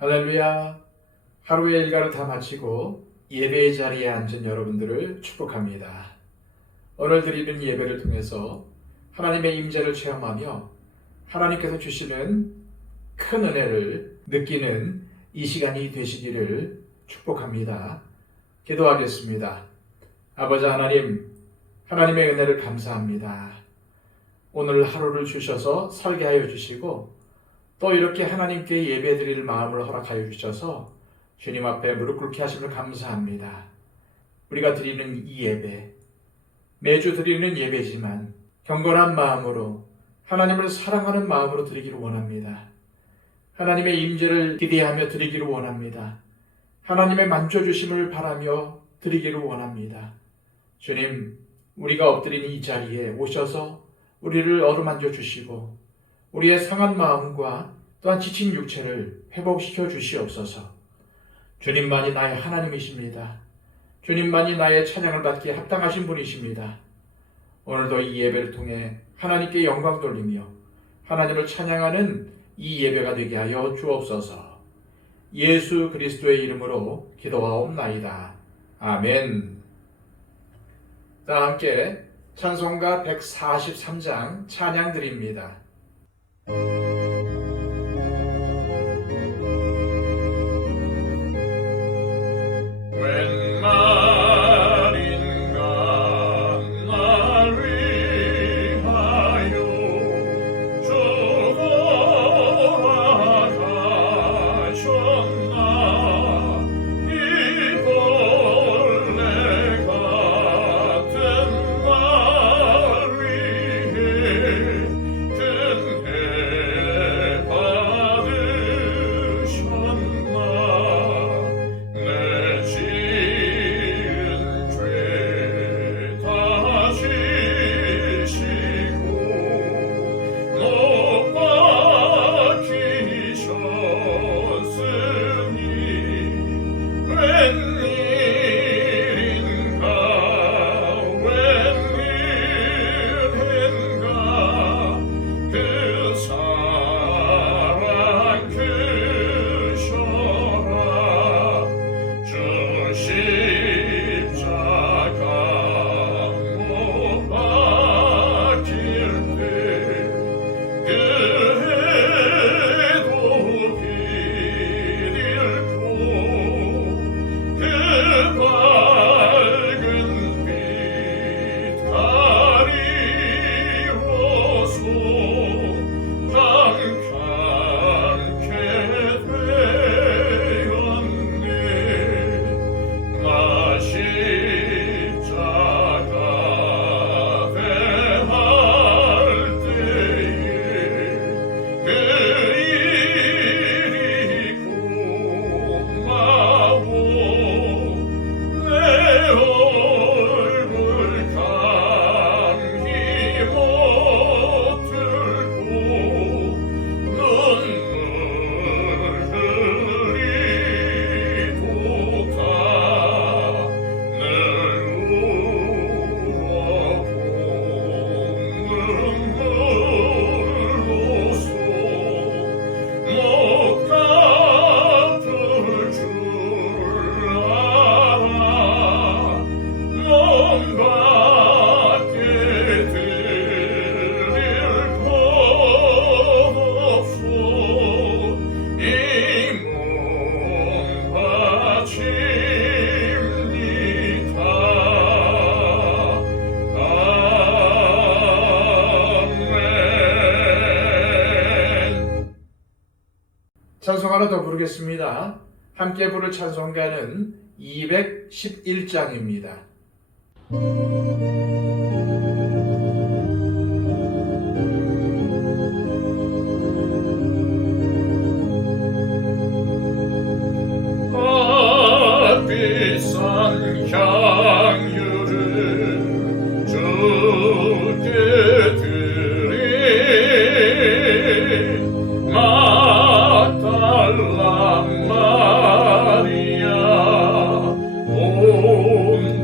할렐루야. 하루의 일과를 다 마치고 예배의 자리에 앉은 여러분들을 축복합니다. 오늘 드리는 예배를 통해서 하나님의 임재를 체험하며 하나님께서 주시는 큰 은혜를 느끼는 이 시간이 되시기를 축복합니다. 기도하겠습니다. 아버지 하나님, 하나님의 은혜를 감사합니다. 오늘 하루를 주셔서 살게 하여 주시고 또 이렇게 하나님께 예배드릴 마음을 허락하여 주셔서 주님 앞에 무릎 꿇게 하심을 감사합니다. 우리가 드리는 이 예배, 매주 드리는 예배지만 경건한 마음으로 하나님을 사랑하는 마음으로 드리기를 원합니다. 하나님의 임재를 기대하며 드리기를 원합니다. 하나님의 만져주심을 바라며 드리기를 원합니다. 주님, 우리가 엎드린 이 자리에 오셔서 우리를 어루만져 주시고 우리의 상한 마음과 또한 지친 육체를 회복시켜 주시옵소서. 주님만이 나의 하나님이십니다. 주님만이 나의 찬양을 받기에 합당하신 분이십니다. 오늘도 이 예배를 통해 하나님께 영광 돌리며 하나님을 찬양하는 이 예배가 되게 하여 주옵소서. 예수 그리스도의 이름으로 기도하옵나이다. 아멘. 자, 함께 찬송가 143장 찬양 드립니다. 웬 말인가 날 위하여 죽어가셨나 이 벌레 같은 날 위해 큰 해 받으셨나 내 지은 죄 다 지시고 못 박히셨으니 웬일인가 웬일인가 그 사랑 크셔라 주 십자가 못 박힐 때 그 해도 길 잃고 그 밝은 빛 가리워서 캄캄케 되었네 나 십자가 대할 때에 그 일이 고마워 내 얼굴 감히 못 들고 눈물 흘리도다 늘 울어본 눈물로서 못 갚을 줄 알아 몸 밖에 드릴 것 없어 이 몸 바칩니다. 아멘. 찬송 하나 더 부르겠습니다. 함께 부를 찬송가는 211장입니다. 값비싼 향유를 주께 드린 막달라 마리아 본받아서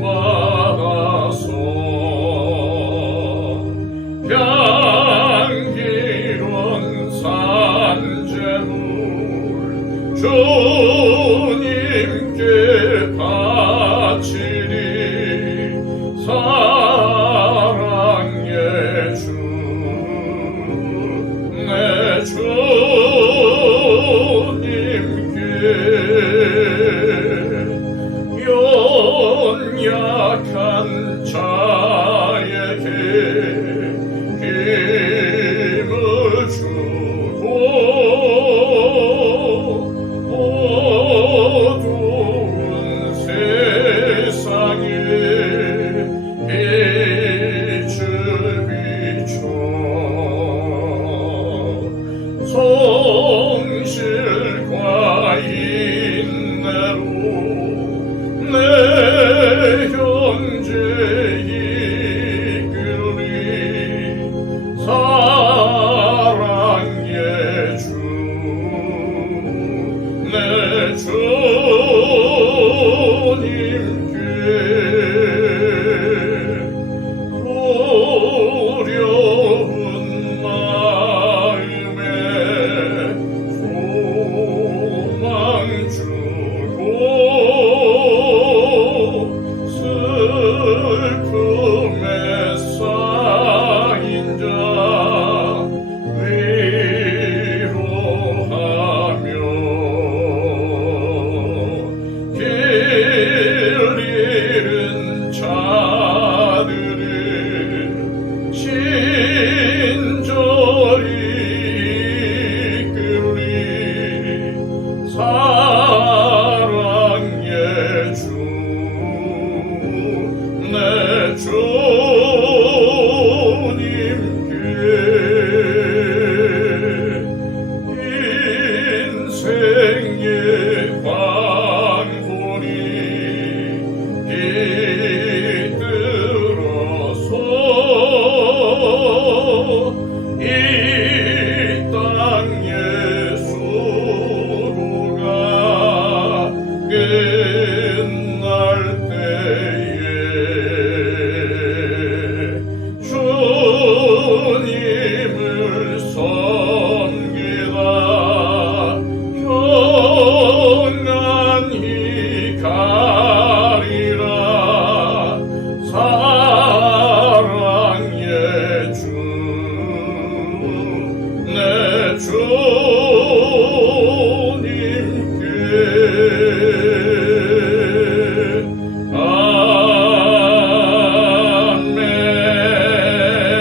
주님께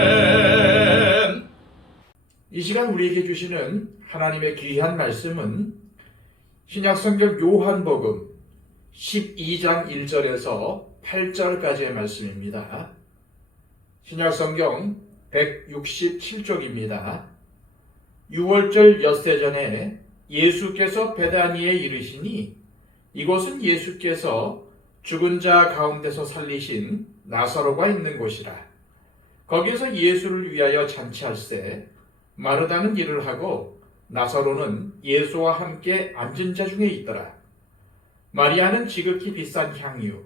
아멘. 이 시간 우리에게 주시는 하나님의 귀한 말씀은 신약성경 요한복음 12장 1절에서 8절까지의 말씀입니다. 신약성경 167쪽입니다. 6월절 엿새 전에 예수께서 베다니에 이르시니 이곳은 예수께서 죽은 자 가운데서 살리신 나사로가 있는 곳이라. 거기서 예수를 위하여 잔치할세 마르다는 일을 하고 나사로는 예수와 함께 앉은 자 중에 있더라. 마리아는 지극히 비싼 향유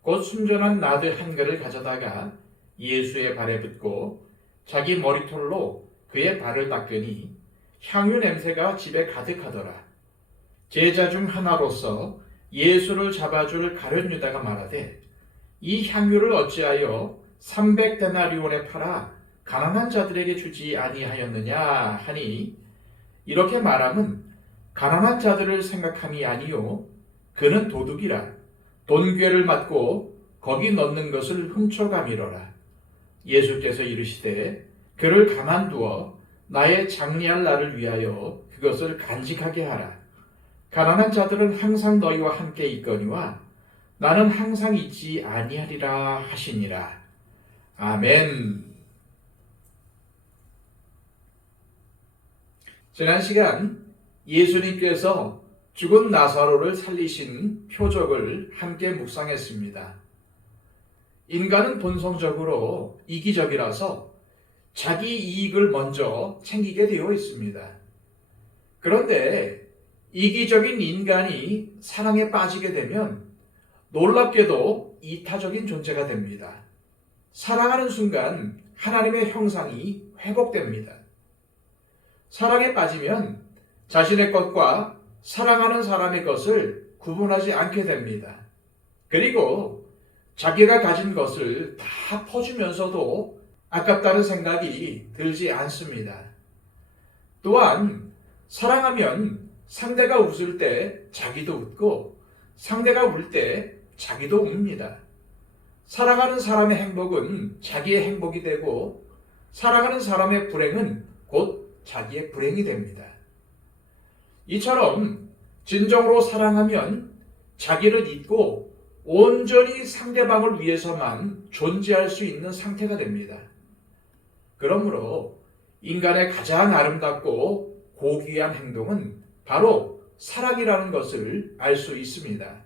곧 순전한 나드 한 그릇을 가져다가 예수의 발에 붓고 자기 머리털로 그의 발을 닦으니 향유 냄새가 집에 가득하더라. 제자 중 하나로서 예수를 잡아줄 가룟 유다가 말하되 이 향유를 어찌하여 300데나리온에 팔아 가난한 자들에게 주지 아니하였느냐 하니 이렇게 말함은 가난한 자들을 생각함이 아니요 그는 도둑이라 돈괴를 맞고 거기 넣는 것을 훔쳐가미러라. 예수께서 이르시되 그를 가만두어 나의 장리할 날을 위하여 그것을 간직하게 하라. 가난한 자들은 항상 너희와 함께 있거니와 나는 항상 있지 아니하리라 하시니라. 아멘. 지난 시간 예수님께서 죽은 나사로를 살리신 표적을 함께 묵상했습니다. 인간은 본성적으로 이기적이라서 자기 이익을 먼저 챙기게 되어 있습니다. 그런데 이기적인 인간이 사랑에 빠지게 되면 놀랍게도 이타적인 존재가 됩니다. 사랑하는 순간 하나님의 형상이 회복됩니다. 사랑에 빠지면 자신의 것과 사랑하는 사람의 것을 구분하지 않게 됩니다. 그리고 자기가 가진 것을 다 퍼주면서도 아깝다는 생각이 들지 않습니다. 또한 사랑하면 상대가 웃을 때 자기도 웃고 상대가 울 때 자기도 웁니다. 사랑하는 사람의 행복은 자기의 행복이 되고 사랑하는 사람의 불행은 곧 자기의 불행이 됩니다. 이처럼 진정으로 사랑하면 자기를 잊고 온전히 상대방을 위해서만 존재할 수 있는 상태가 됩니다. 그러므로 인간의 가장 아름답고 고귀한 행동은 바로 사랑이라는 것을 알 수 있습니다.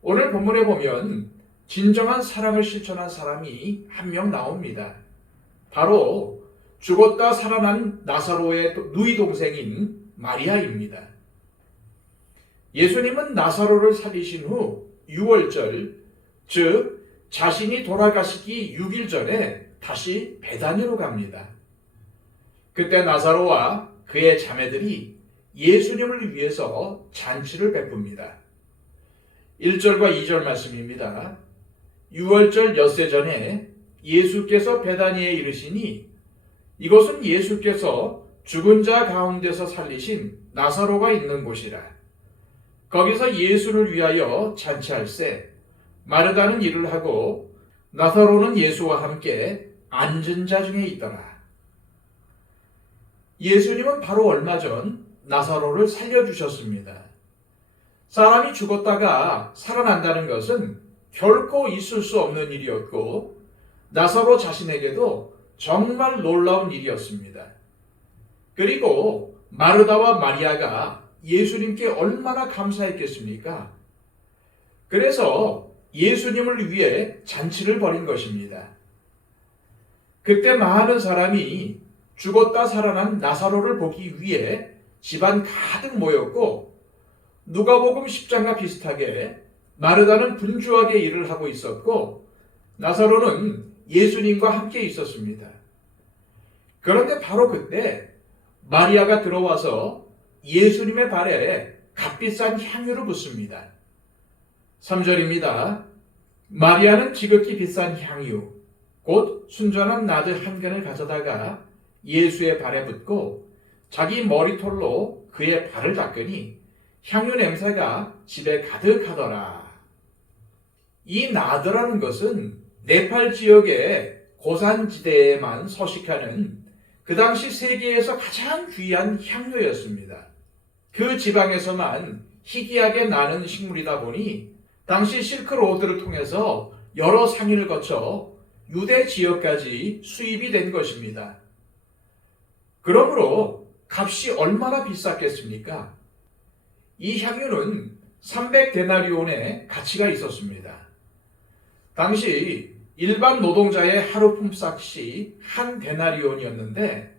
오늘 본문에 보면 진정한 사랑을 실천한 사람이 한 명 나옵니다. 바로 죽었다 살아난 나사로의 누이 동생인 마리아입니다. 예수님은 나사로를 살리신 후 6월절, 즉 자신이 돌아가시기 6일 전에 다시 베다니로 갑니다. 그때 나사로와 그의 자매들이 예수님을 위해서 잔치를 베풉니다. 1절과 2절 말씀입니다. 6월절 엿새 전에 예수께서 베다니에 이르시니 이곳은 예수께서 죽은 자 가운데서 살리신 나사로가 있는 곳이라. 거기서 예수를 위하여 잔치할세 마르다는 일을 하고 나사로는 예수와 함께 앉은 자 중에 있더라. 예수님은 바로 얼마 전 나사로를 살려주셨습니다. 사람이 죽었다가 살아난다는 것은 결코 있을 수 없는 일이었고 나사로 자신에게도 정말 놀라운 일이었습니다. 그리고 마르다와 마리아가 예수님께 얼마나 감사했겠습니까? 그래서 예수님을 위해 잔치를 벌인 것입니다. 그때 많은 사람이 죽었다 살아난 나사로를 보기 위해 집안 가득 모였고 누가복음 10장과 비슷하게 마르다는 분주하게 일을 하고 있었고 나사로는 예수님과 함께 있었습니다. 그런데 바로 그때 마리아가 들어와서 예수님의 발에 값비싼 향유를 붓습니다. 3절입니다. 마리아는 지극히 비싼 향유 곧 순전한 나드 한 견을 가져다가 예수의 발에 붓고 자기 머리털로 그의 발을 닦으니 향유 냄새가 집에 가득하더라. 이 나드라는 것은 네팔 지역의 고산지대에만 서식하는 그 당시 세계에서 가장 귀한 향료였습니다. 그 지방에서만 희귀하게 나는 식물이다 보니 당시 실크로드를 통해서 여러 상인을 거쳐 유대 지역까지 수입이 된 것입니다. 그러므로 값이 얼마나 비쌌겠습니까? 이 향유는 300데나리온의 가치가 있었습니다. 당시 일반 노동자의 하루 품삯이 한 데나리온이었는데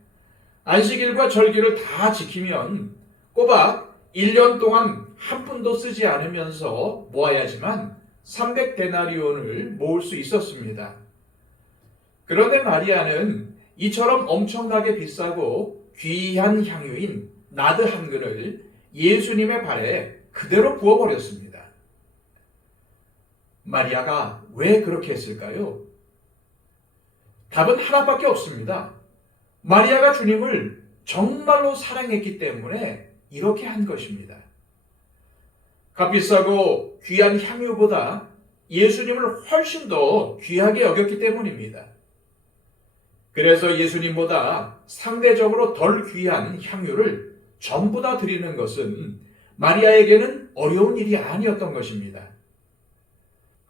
안식일과 절기를 다 지키면 꼬박 1년 동안 한 푼도 쓰지 않으면서 모아야지만 300데나리온을 모을 수 있었습니다. 그런데 마리아는 이처럼 엄청나게 비싸고 귀한 향유인 나드 한 근을 예수님의 발에 그대로 부어버렸습니다. 마리아가 왜 그렇게 했을까요? 답은 하나밖에 없습니다. 마리아가 주님을 정말로 사랑했기 때문에 이렇게 한 것입니다. 값비싸고 귀한 향유보다 예수님을 훨씬 더 귀하게 여겼기 때문입니다. 그래서 예수님보다 상대적으로 덜 귀한 향유를 전부 다 드리는 것은 마리아에게는 어려운 일이 아니었던 것입니다.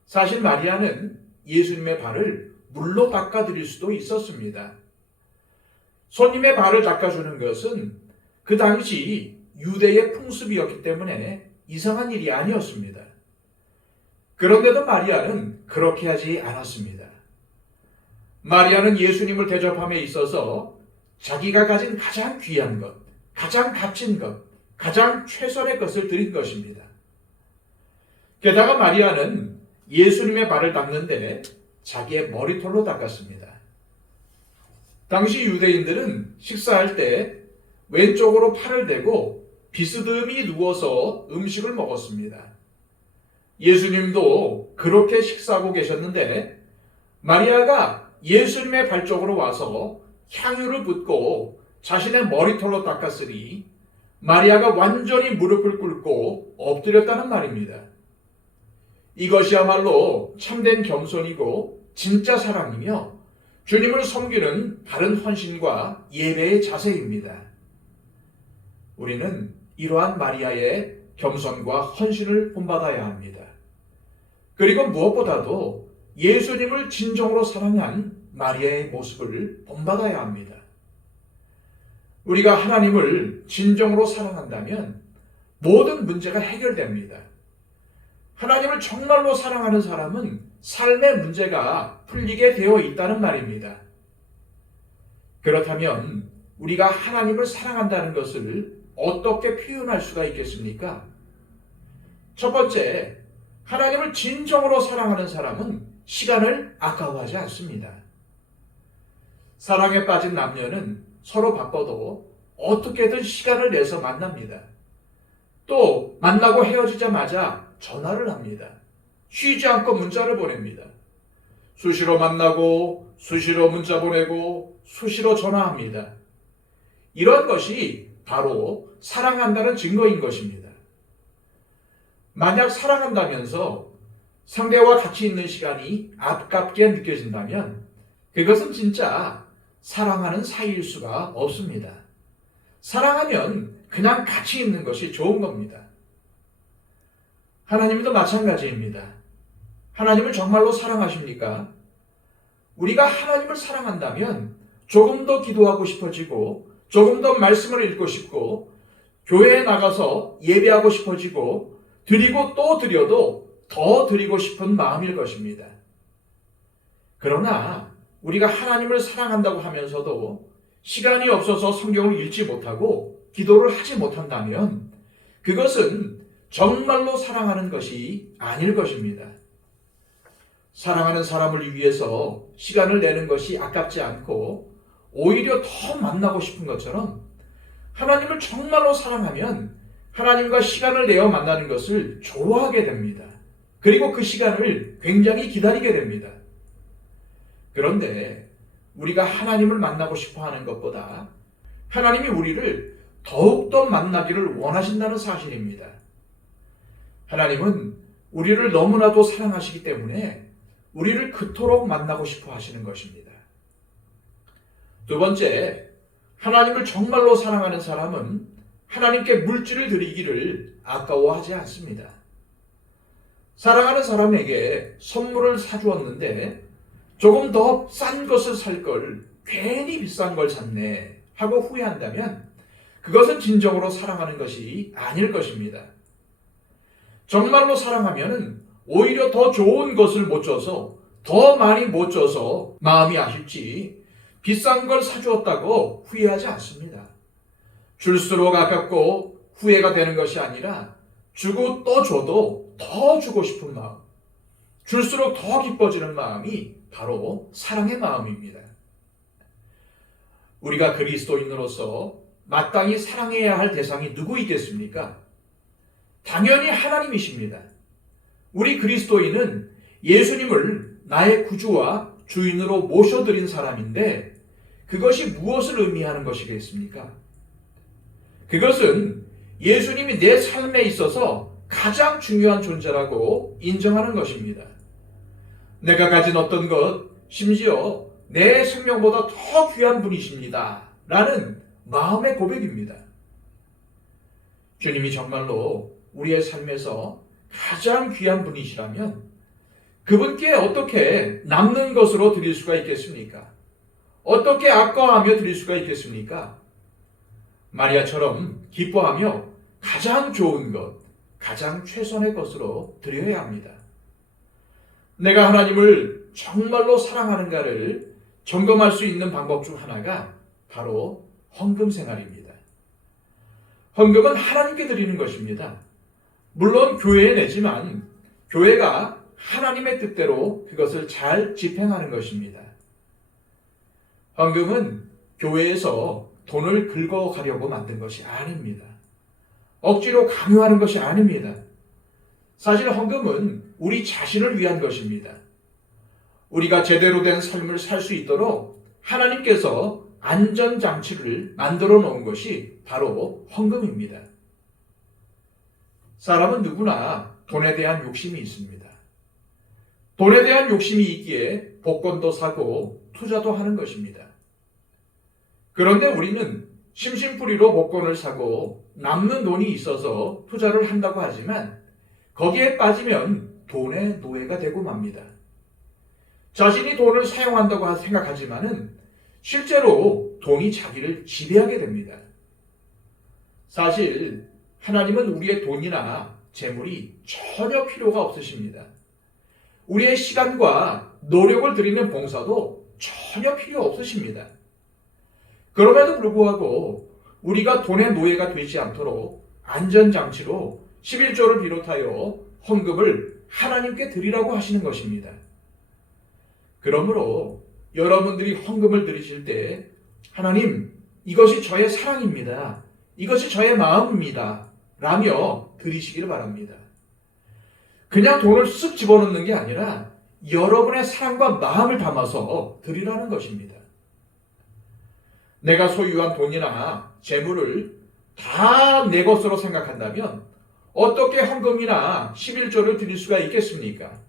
사실 마리아는 예수님의 발을 물로 닦아드릴 수도 있었습니다. 손님의 발을 닦아주는 것은 그 당시 유대의 풍습이었기 때문에 이상한 일이 아니었습니다. 그런데도 마리아는 그렇게 하지 않았습니다. 마리아는 예수님을 대접함에 있어서 자기가 가진 가장 귀한 것, 가장 값진 것, 가장 최선의 것을 드린 것입니다. 게다가 마리아는 예수님의 발을 닦는데 자기의 머리털로 닦았습니다. 당시 유대인들은 식사할 때 왼쪽으로 팔을 대고 비스듬히 누워서 음식을 먹었습니다. 예수님도 그렇게 식사하고 계셨는데 마리아가 예수님의 발 쪽으로 와서 향유를 붓고 자신의 머리털로 닦았으니 마리아가 완전히 무릎을 꿇고 엎드렸다는 말입니다. 이것이야말로 참된 겸손이고 진짜 사랑이며 주님을 섬기는 바른 헌신과 예배의 자세입니다. 우리는 이러한 마리아의 겸손과 헌신을 본받아야 합니다. 그리고 무엇보다도 예수님을 진정으로 사랑한 마리아의 모습을 본받아야 합니다. 우리가 하나님을 진정으로 사랑한다면 모든 문제가 해결됩니다. 하나님을 정말로 사랑하는 사람은 삶의 문제가 풀리게 되어 있다는 말입니다. 그렇다면 우리가 하나님을 사랑한다는 것을 어떻게 표현할 수가 있겠습니까? 첫 번째, 하나님을 진정으로 사랑하는 사람은 시간을 아까워하지 않습니다. 사랑에 빠진 남녀는 서로 바빠도 어떻게든 시간을 내서 만납니다. 또 만나고 헤어지자마자 전화를 합니다. 쉬지 않고 문자를 보냅니다. 수시로 만나고 수시로 문자 보내고 수시로 전화합니다. 이런 것이 바로 사랑한다는 증거인 것입니다. 만약 사랑한다면서 상대와 같이 있는 시간이 아깝게 느껴진다면 그것은 진짜 사랑하는 사이일 수가 없습니다. 사랑하면 그냥 같이 있는 것이 좋은 겁니다. 하나님도 마찬가지입니다. 하나님을 정말로 사랑하십니까? 우리가 하나님을 사랑한다면 조금 더 기도하고 싶어지고 조금 더 말씀을 읽고 싶고 교회에 나가서 예배하고 싶어지고 드리고 또 드려도 더 드리고 싶은 마음일 것입니다. 그러나 우리가 하나님을 사랑한다고 하면서도 시간이 없어서 성경을 읽지 못하고 기도를 하지 못한다면 그것은 정말로 사랑하는 것이 아닐 것입니다. 사랑하는 사람을 위해서 시간을 내는 것이 아깝지 않고 오히려 더 만나고 싶은 것처럼 하나님을 정말로 사랑하면 하나님과 시간을 내어 만나는 것을 좋아하게 됩니다. 그리고 그 시간을 굉장히 기다리게 됩니다. 그런데 우리가 하나님을 만나고 싶어 하는 것보다 하나님이 우리를 더욱더 만나기를 원하신다는 사실입니다. 하나님은 우리를 너무나도 사랑하시기 때문에 우리를 그토록 만나고 싶어 하시는 것입니다. 두 번째, 하나님을 정말로 사랑하는 사람은 하나님께 물질을 드리기를 아까워하지 않습니다. 사랑하는 사람에게 선물을 사주었는데 조금 더 싼 것을 살 걸 괜히 비싼 걸 샀네 하고 후회한다면 그것은 진정으로 사랑하는 것이 아닐 것입니다. 정말로 사랑하면 오히려 더 좋은 것을 못 줘서 더 많이 못 줘서 마음이 아쉽지 비싼 걸 사주었다고 후회하지 않습니다. 줄수록 아깝고 후회가 되는 것이 아니라 주고 또 줘도 더 주고 싶은 마음, 줄수록 더 기뻐지는 마음이 바로 사랑의 마음입니다. 우리가 그리스도인으로서 마땅히 사랑해야 할 대상이 누구 있겠습니까? 당연히 하나님이십니다. 우리 그리스도인은 예수님을 나의 구주와 주인으로 모셔드린 사람인데 그것이 무엇을 의미하는 것이겠습니까? 그것은 예수님이 내 삶에 있어서 가장 중요한 존재라고 인정하는 것입니다. 내가 가진 어떤 것, 심지어 내 생명보다 더 귀한 분이십니다. 라는 마음의 고백입니다. 주님이 정말로 우리의 삶에서 가장 귀한 분이시라면 그분께 어떻게 남는 것으로 드릴 수가 있겠습니까? 어떻게 아까워하며 드릴 수가 있겠습니까? 마리아처럼 기뻐하며 가장 좋은 것, 가장 최선의 것으로 드려야 합니다. 내가 하나님을 정말로 사랑하는가를 점검할 수 있는 방법 중 하나가 바로 헌금 생활입니다. 헌금은 하나님께 드리는 것입니다. 물론 교회에 내지만 교회가 하나님의 뜻대로 그것을 잘 집행하는 것입니다. 헌금은 교회에서 돈을 긁어가려고 만든 것이 아닙니다. 억지로 강요하는 것이 아닙니다. 사실 헌금은 우리 자신을 위한 것입니다. 우리가 제대로 된 삶을 살 수 있도록 하나님께서 안전장치를 만들어 놓은 것이 바로 헌금입니다. 사람은 누구나 돈에 대한 욕심이 있습니다. 돈에 대한 욕심이 있기에 복권도 사고 투자도 하는 것입니다. 그런데 우리는 심심풀이로 복권을 사고 남는 돈이 있어서 투자를 한다고 하지만 거기에 빠지면 돈의 노예가 되고 맙니다. 자신이 돈을 사용한다고 생각하지만은 실제로 돈이 자기를 지배하게 됩니다. 사실 하나님은 우리의 돈이나 재물이 전혀 필요가 없으십니다. 우리의 시간과 노력을 들이는 봉사도 전혀 필요 없으십니다. 그럼에도 불구하고 우리가 돈의 노예가 되지 않도록 안전장치로 11조를 비롯하여 헌금을 하나님께 드리라고 하시는 것입니다. 그러므로 여러분들이 헌금을 드리실 때 하나님, 이것이 저의 사랑입니다. 이것이 저의 마음입니다. 라며 드리시기를 바랍니다. 그냥 돈을 쓱 집어넣는 게 아니라 여러분의 사랑과 마음을 담아서 드리라는 것입니다. 내가 소유한 돈이나 재물을 다 내 것으로 생각한다면 어떻게 헌금이나 11조를 드릴 수가 있겠습니까?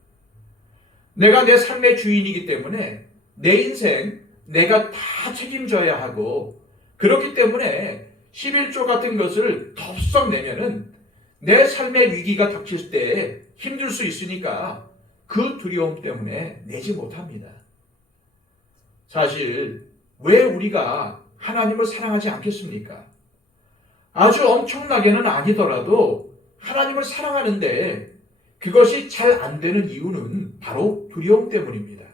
내가 내 삶의 주인이기 때문에 내 인생 내가 다 책임져야 하고 그렇기 때문에 11조 같은 것을 덥석 내면은 내 삶의 위기가 닥칠 때 힘들 수 있으니까 그 두려움 때문에 내지 못합니다. 사실 왜 우리가 하나님을 사랑하지 않겠습니까? 아주 엄청나게는 아니더라도 하나님을 사랑하는데 그것이 잘 안 되는 이유는 바로 두려움 때문입니다.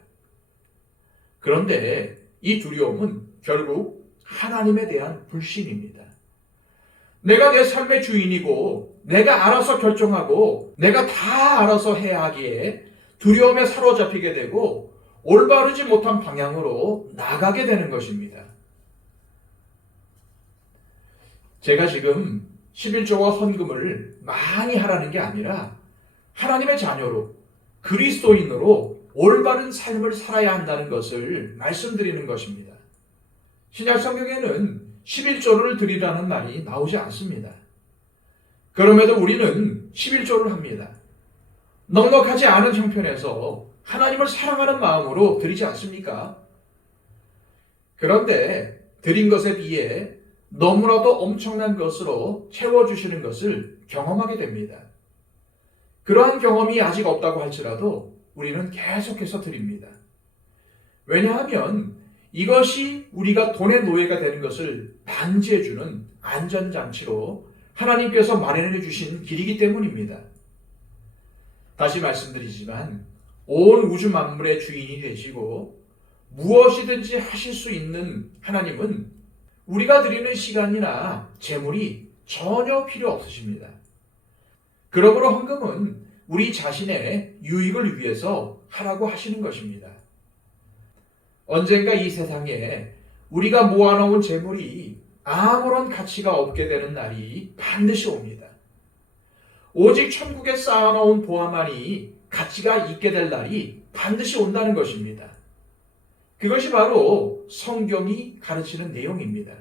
그런데 이 두려움은 결국 하나님에 대한 불신입니다. 내가 내 삶의 주인이고 내가 알아서 결정하고 내가 다 알아서 해야 하기에 두려움에 사로잡히게 되고 올바르지 못한 방향으로 나가게 되는 것입니다. 제가 지금 11조와 헌금을 많이 하라는 게 아니라 하나님의 자녀로 그리스도인으로 올바른 삶을 살아야 한다는 것을 말씀드리는 것입니다. 신약 성경에는 11조를 드리라는 말이 나오지 않습니다. 그럼에도 우리는 11조를 합니다. 넉넉하지 않은 형편에서 하나님을 사랑하는 마음으로 드리지 않습니까? 그런데 드린 것에 비해 너무나도 엄청난 것으로 채워주시는 것을 경험하게 됩니다. 그러한 경험이 아직 없다고 할지라도 우리는 계속해서 드립니다. 왜냐하면 이것이 우리가 돈의 노예가 되는 것을 방지해주는 안전장치로 하나님께서 마련해 주신 길이기 때문입니다. 다시 말씀드리지만 온 우주 만물의 주인이 되시고 무엇이든지 하실 수 있는 하나님은 우리가 드리는 시간이나 재물이 전혀 필요 없으십니다. 그러므로 헌금은 우리 자신의 유익을 위해서 하라고 하시는 것입니다. 언젠가 이 세상에 우리가 모아놓은 재물이 아무런 가치가 없게 되는 날이 반드시 옵니다. 오직 천국에 쌓아놓은 보화만이 가치가 있게 될 날이 반드시 온다는 것입니다. 그것이 바로 성경이 가르치는 내용입니다.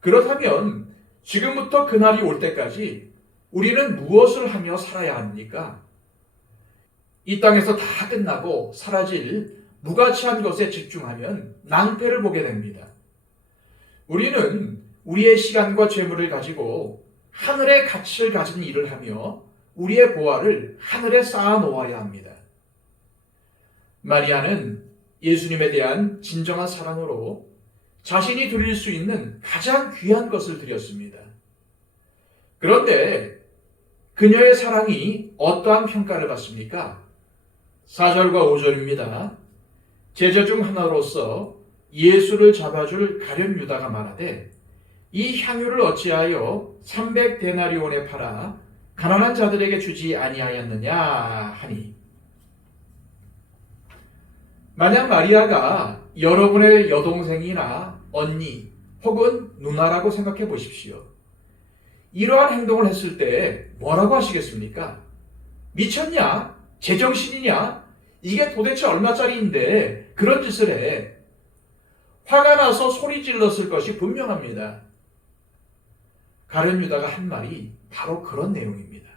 그렇다면 지금부터 그날이 올 때까지 우리는 무엇을 하며 살아야 합니까? 이 땅에서 다 끝나고 사라질 무가치한 것에 집중하면 낭패를 보게 됩니다. 우리는 우리의 시간과 재물을 가지고 하늘의 가치를 가진 일을 하며 우리의 보화를 하늘에 쌓아 놓아야 합니다. 마리아는 예수님에 대한 진정한 사랑으로 자신이 드릴 수 있는 가장 귀한 것을 드렸습니다. 그런데 그녀의 사랑이 어떠한 평가를 받습니까? 4절과 5절입니다. 제자 중 하나로서 예수를 잡아줄 가룟 유다가 말하되 이 향유를 어찌하여 300데나리온에 팔아 가난한 자들에게 주지 아니하였느냐 하니, 만약 마리아가 여러분의 여동생이나 언니 혹은 누나라고 생각해 보십시오. 이러한 행동을 했을 때 뭐라고 하시겠습니까? 미쳤냐? 제정신이냐? 이게 도대체 얼마짜리인데 그런 짓을 해? 화가 나서 소리 질렀을 것이 분명합니다. 가룟 유다가 한 말이 바로 그런 내용입니다.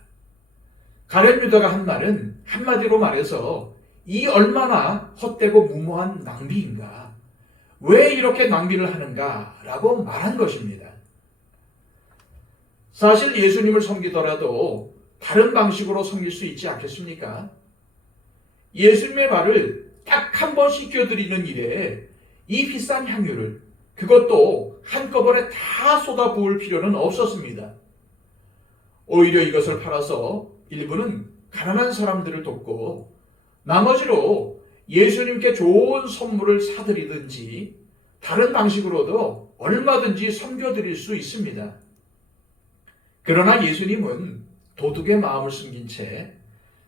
가룟 유다가 한 말은 한마디로 말해서 이 얼마나 헛되고 무모한 낭비인가? 왜 이렇게 낭비를 하는가? 라고 말한 것입니다. 사실 예수님을 섬기더라도 다른 방식으로 섬길 수 있지 않겠습니까? 예수님의 말을 딱 한 번 씻겨드리는 일에 이 비싼 향유를, 그것도 한꺼번에 다 쏟아부을 필요는 없었습니다. 오히려 이것을 팔아서 일부는 가난한 사람들을 돕고 나머지로 예수님께 좋은 선물을 사드리든지 다른 방식으로도 얼마든지 섬겨드릴 수 있습니다. 그러나 예수님은 도둑의 마음을 숨긴 채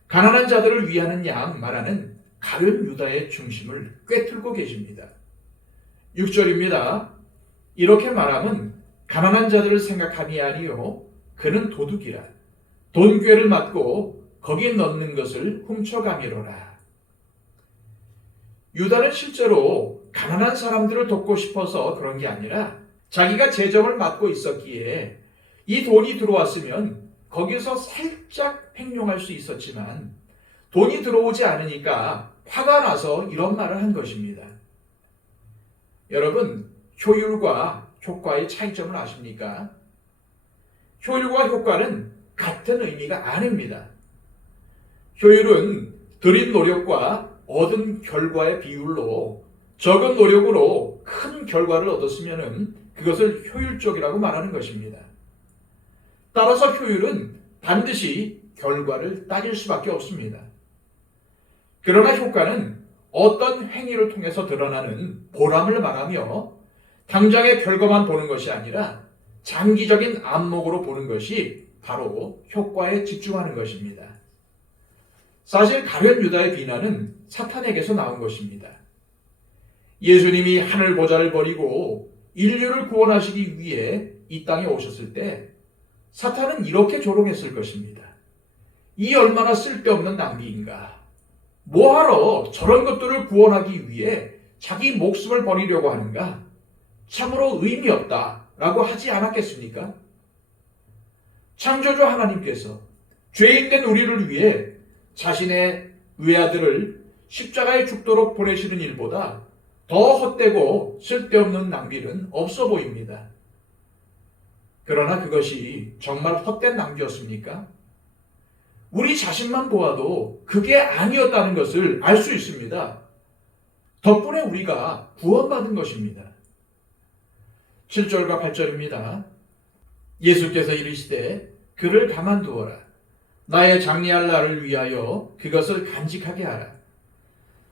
가난한 자들을 위하는 양 말하는 가룟 유다의 중심을 꿰뚫고 계십니다. 6절입니다. 이렇게 말하면 가난한 자들을 생각함이 아니요 그는 도둑이라 돈꾀를 맞고 거기에 넣는 것을 훔쳐가미로라. 유다는 실제로 가난한 사람들을 돕고 싶어서 그런 게 아니라 자기가 재정을 맡고 있었기에 이 돈이 들어왔으면 거기서 살짝 횡령할 수 있었지만 돈이 들어오지 않으니까 화가 나서 이런 말을 한 것입니다. 여러분, 효율과 효과의 차이점을 아십니까? 효율과 효과는 같은 의미가 아닙니다. 효율은 들인 노력과 얻은 결과의 비율로 적은 노력으로 큰 결과를 얻었으면 그것을 효율적이라고 말하는 것입니다. 따라서 효율은 반드시 결과를 따질 수밖에 없습니다. 그러나 효과는 어떤 행위를 통해서 드러나는 보람을 말하며 당장의 결과만 보는 것이 아니라 장기적인 안목으로 보는 것이 바로 효과에 집중하는 것입니다. 사실 가룟 유다의 비난은 사탄에게서 나온 것입니다. 예수님이 하늘 보좌를 버리고 인류를 구원하시기 위해 이 땅에 오셨을 때 사탄은 이렇게 조롱했을 것입니다. 이 얼마나 쓸데없는 낭비인가? 뭐하러 저런 것들을 구원하기 위해 자기 목숨을 버리려고 하는가? 참으로 의미 없다라고 하지 않았겠습니까? 창조주 하나님께서 죄인된 우리를 위해 자신의 외아들을 십자가에 죽도록 보내시는 일보다 더 헛되고 쓸데없는 낭비는 없어 보입니다. 그러나 그것이 정말 헛된 낭비였습니까? 우리 자신만 보아도 그게 아니었다는 것을 알 수 있습니다. 덕분에 우리가 구원받은 것입니다. 7절과 8절입니다. 예수께서 이르시되 그를 가만두어라. 나의 장래할 날을 위하여 그것을 간직하게 하라.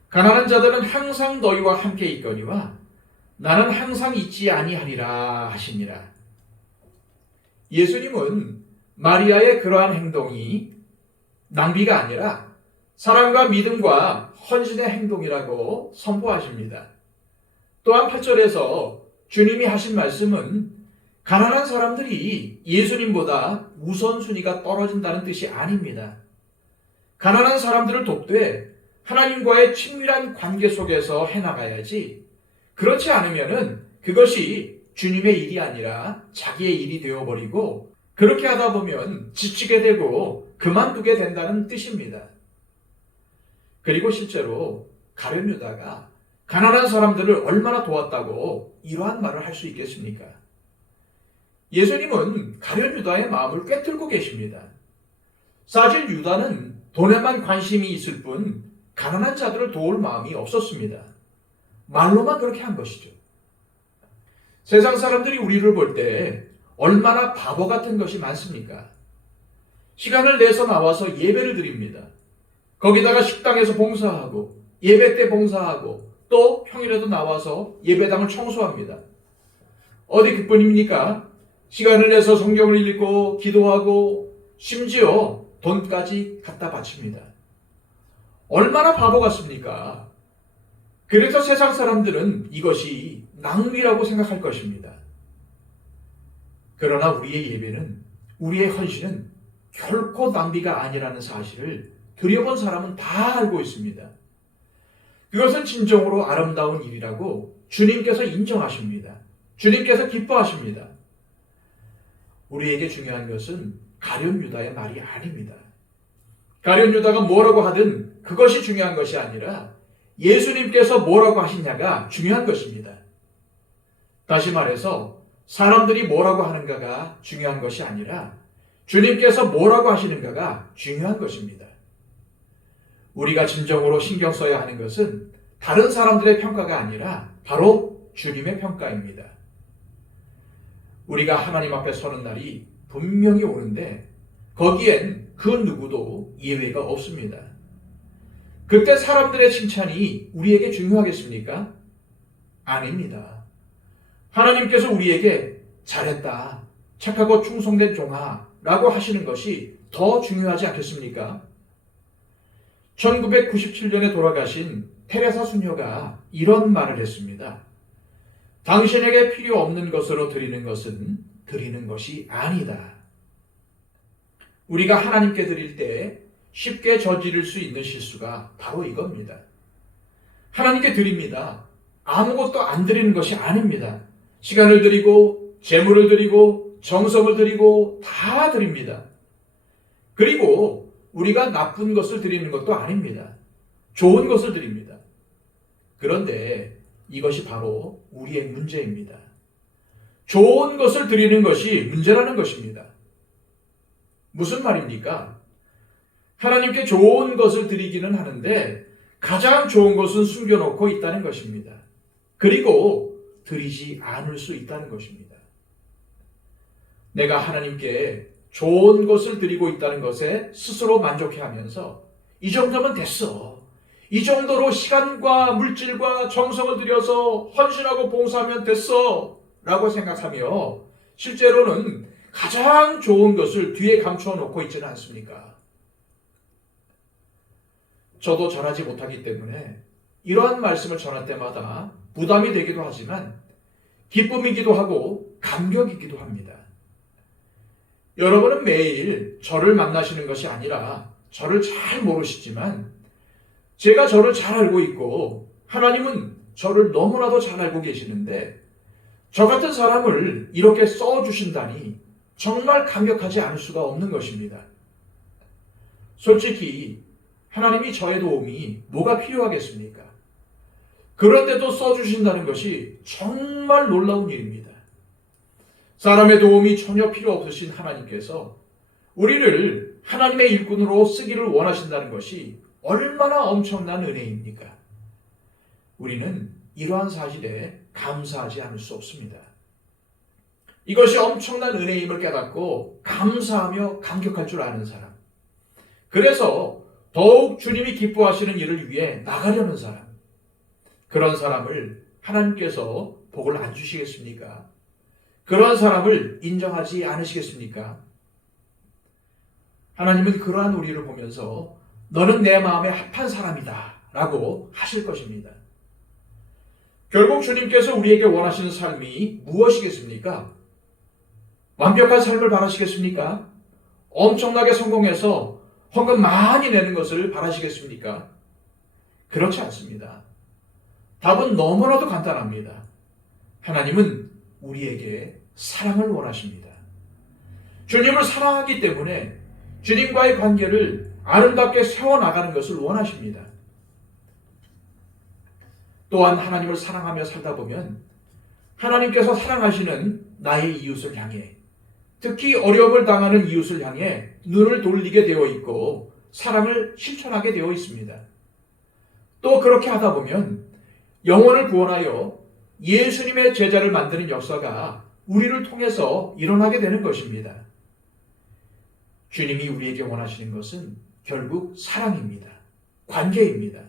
가난한 자들은 항상 너희와 함께 있거니와 나는 항상 있지 아니하리라 하시니라. 예수님은 마리아의 그러한 행동이 낭비가 아니라 사랑과 믿음과 헌신의 행동이라고 선포하십니다. 또한 8절에서 주님이 하신 말씀은 가난한 사람들이 예수님보다 우선순위가 떨어진다는 뜻이 아닙니다. 가난한 사람들을 돕되 하나님과의 친밀한 관계 속에서 해나가야지, 그렇지 않으면은 그것이 주님의 일이 아니라 자기의 일이 되어버리고 그렇게 하다 보면 지치게 되고 그만두게 된다는 뜻입니다. 그리고 실제로 가룟 유다가 가난한 사람들을 얼마나 도왔다고 이러한 말을 할 수 있겠습니까? 예수님은 가룟 유다의 마음을 꿰뚫고 계십니다. 사실 유다는 돈에만 관심이 있을 뿐 가난한 자들을 도울 마음이 없었습니다. 말로만 그렇게 한 것이죠. 세상 사람들이 우리를 볼 때 얼마나 바보 같은 것이 많습니까? 시간을 내서 나와서 예배를 드립니다. 거기다가 식당에서 봉사하고 예배 때 봉사하고 또 평일에도 나와서 예배당을 청소합니다. 어디 그뿐입니까? 시간을 내서 성경을 읽고 기도하고 심지어 돈까지 갖다 바칩니다. 얼마나 바보 같습니까? 그래서 세상 사람들은 이것이 낭비라고 생각할 것입니다. 그러나 우리의 예배는, 우리의 헌신은 결코 낭비가 아니라는 사실을 들여본 사람은 다 알고 있습니다. 그것은 진정으로 아름다운 일이라고 주님께서 인정하십니다. 주님께서 기뻐하십니다. 우리에게 중요한 것은 가룟 유다의 말이 아닙니다. 가룟 유다가 뭐라고 하든 그것이 중요한 것이 아니라 예수님께서 뭐라고 하시냐가 중요한 것입니다. 다시 말해서 사람들이 뭐라고 하는가가 중요한 것이 아니라 주님께서 뭐라고 하시는가가 중요한 것입니다. 우리가 진정으로 신경 써야 하는 것은 다른 사람들의 평가가 아니라 바로 주님의 평가입니다. 우리가 하나님 앞에 서는 날이 분명히 오는데 거기엔 그 누구도 예외가 없습니다. 그때 사람들의 칭찬이 우리에게 중요하겠습니까? 아닙니다. 하나님께서 우리에게 잘했다, 착하고 충성된 종아 라고 하시는 것이 더 중요하지 않겠습니까? 1997년에 돌아가신 테레사 수녀가 이런 말을 했습니다. 당신에게 필요 없는 것으로 드리는 것은 드리는 것이 아니다. 우리가 하나님께 드릴 때 쉽게 저지를 수 있는 실수가 바로 이겁니다. 하나님께 드립니다. 아무것도 안 드리는 것이 아닙니다. 시간을 드리고 재물을 드리고 정성을 드리고 다 드립니다. 그리고 우리가 나쁜 것을 드리는 것도 아닙니다. 좋은 것을 드립니다. 그런데 이것이 바로 우리의 문제입니다. 좋은 것을 드리는 것이 문제라는 것입니다. 무슨 말입니까? 하나님께 좋은 것을 드리기는 하는데 가장 좋은 것은 숨겨놓고 있다는 것입니다. 그리고 드리지 않을 수 있다는 것입니다. 내가 하나님께 좋은 것을 드리고 있다는 것에 스스로 만족해하면서 이 정도면 됐어, 이 정도로 시간과 물질과 정성을 들여서 헌신하고 봉사하면 됐어 라고 생각하며 실제로는 가장 좋은 것을 뒤에 감추어 놓고 있지는 않습니까? 저도 잘하지 못하기 때문에 이러한 말씀을 전할 때마다 부담이 되기도 하지만 기쁨이기도 하고 감격이기도 합니다. 여러분은 매일 저를 만나시는 것이 아니라 저를 잘 모르시지만 제가 저를 잘 알고 있고 하나님은 저를 너무나도 잘 알고 계시는데 저 같은 사람을 이렇게 써주신다니 정말 감격하지 않을 수가 없는 것입니다. 솔직히 하나님이 저의 도움이 뭐가 필요하겠습니까? 그런데도 써주신다는 것이 정말 놀라운 일입니다. 사람의 도움이 전혀 필요 없으신 하나님께서 우리를 하나님의 일꾼으로 쓰기를 원하신다는 것이 얼마나 엄청난 은혜입니까? 우리는 이러한 사실에 감사하지 않을 수 없습니다. 이것이 엄청난 은혜임을 깨닫고 감사하며 감격할 줄 아는 사람, 그래서 더욱 주님이 기뻐하시는 일을 위해 나가려는 사람, 그런 사람을 하나님께서 복을 안 주시겠습니까? 그러한 사람을 인정하지 않으시겠습니까? 하나님은 그러한 우리를 보면서 너는 내 마음에 합한 사람이다 라고 하실 것입니다. 결국 주님께서 우리에게 원하시는 삶이 무엇이겠습니까? 완벽한 삶을 바라시겠습니까? 엄청나게 성공해서 헌금 많이 내는 것을 바라시겠습니까? 그렇지 않습니다. 답은 너무나도 간단합니다. 하나님은 우리에게 사랑을 원하십니다. 주님을 사랑하기 때문에 주님과의 관계를 아름답게 세워나가는 것을 원하십니다. 또한 하나님을 사랑하며 살다 보면 하나님께서 사랑하시는 나의 이웃을 향해, 특히 어려움을 당하는 이웃을 향해 눈을 돌리게 되어 있고 사랑을 실천하게 되어 있습니다. 또 그렇게 하다 보면 영혼을 구원하여 예수님의 제자를 만드는 역사가 우리를 통해서 일어나게 되는 것입니다. 주님이 우리에게 원하시는 것은 결국 사랑입니다. 관계입니다.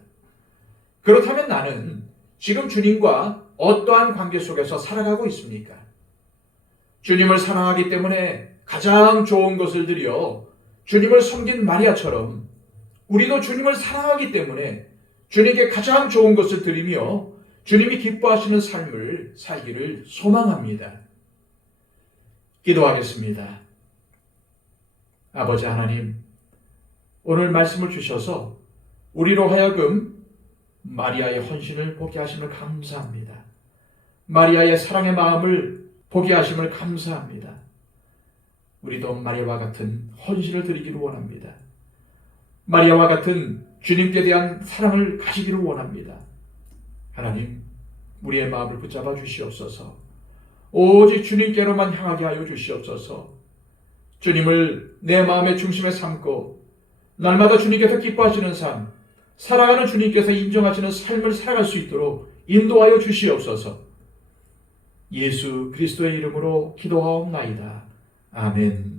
그렇다면 나는 지금 주님과 어떠한 관계 속에서 살아가고 있습니까? 주님을 사랑하기 때문에 가장 좋은 것을 드려 주님을 섬긴 마리아처럼 우리도 주님을 사랑하기 때문에 주님께 가장 좋은 것을 드리며 주님이 기뻐하시는 삶을 살기를 소망합니다. 기도하겠습니다. 아버지 하나님, 오늘 말씀을 주셔서 우리로 하여금 마리아의 헌신을 보게 하심을 감사합니다. 마리아의 사랑의 마음을 보게 하심을 감사합니다. 우리도 마리아와 같은 헌신을 드리기를 원합니다. 마리아와 같은 주님께 대한 사랑을 가지기를 원합니다. 하나님, 우리의 마음을 붙잡아 주시옵소서. 오직 주님께로만 향하게 하여 주시옵소서. 주님을 내 마음의 중심에 삼고 날마다 주님께서 기뻐하시는 삶, 살아가는 주님께서 인정하시는 삶을 살아갈 수 있도록 인도하여 주시옵소서. 예수 그리스도의 이름으로 기도하옵나이다. 아멘.